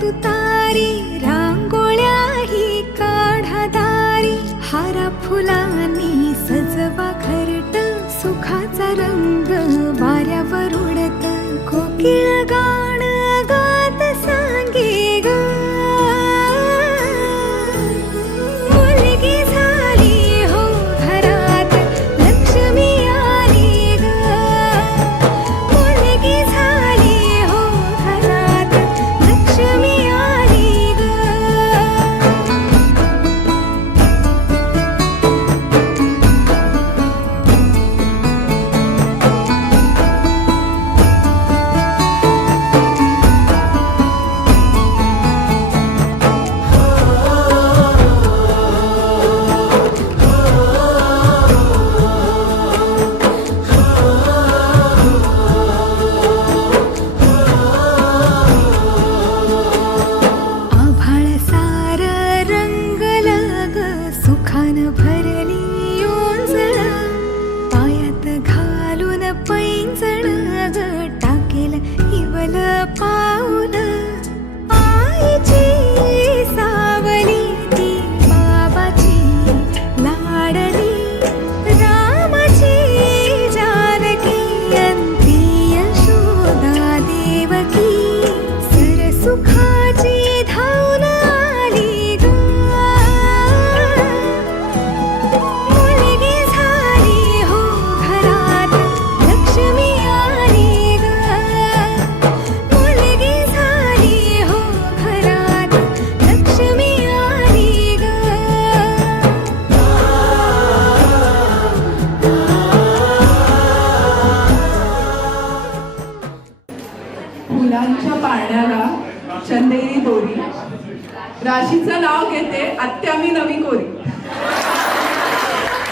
तुतारी रांगोळ्याही काढा दारी हारा फुलांनी सजवा घरट सुखाचा रंग वाऱ्यावर उडत कोकिळ गाण गात सांगे ग मुलगी झाली हो घरात लक्ष्मी आली ग मुलगी झाली हो घरात लक्ष्मी आली ग आभाळ सार रंगल ग सुखान भरली ओंजळ पायात घालून पैंजण ग टाकेल इवल पाऊल आईची सावली ती बाबाची लाडली रामाची जानकी अंती यशोदा देवकी सरसुखाची धावून आली ग मुलगी झाली हो घरात लक्ष्मी आली ग मुलगी झाली हो घरात लक्ष्मी आली ग फुलांच्या पाण्याला चंदेरी दोरी राशीचं नाव घेते आत्या मी नवी कोरी.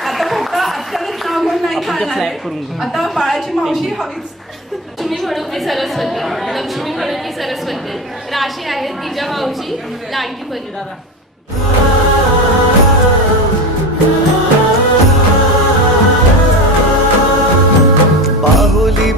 आता फक्त आत्यालाच नाव घेऊन नाही चालणार आहे. आता बाळाची मावशी हवीच. लक्ष्मी म्हणून ती सरस्वती लक्ष्मी म्हणून ती सरस्वती राशी आहे तिच्या मावशी लाडकी परी. बाहुली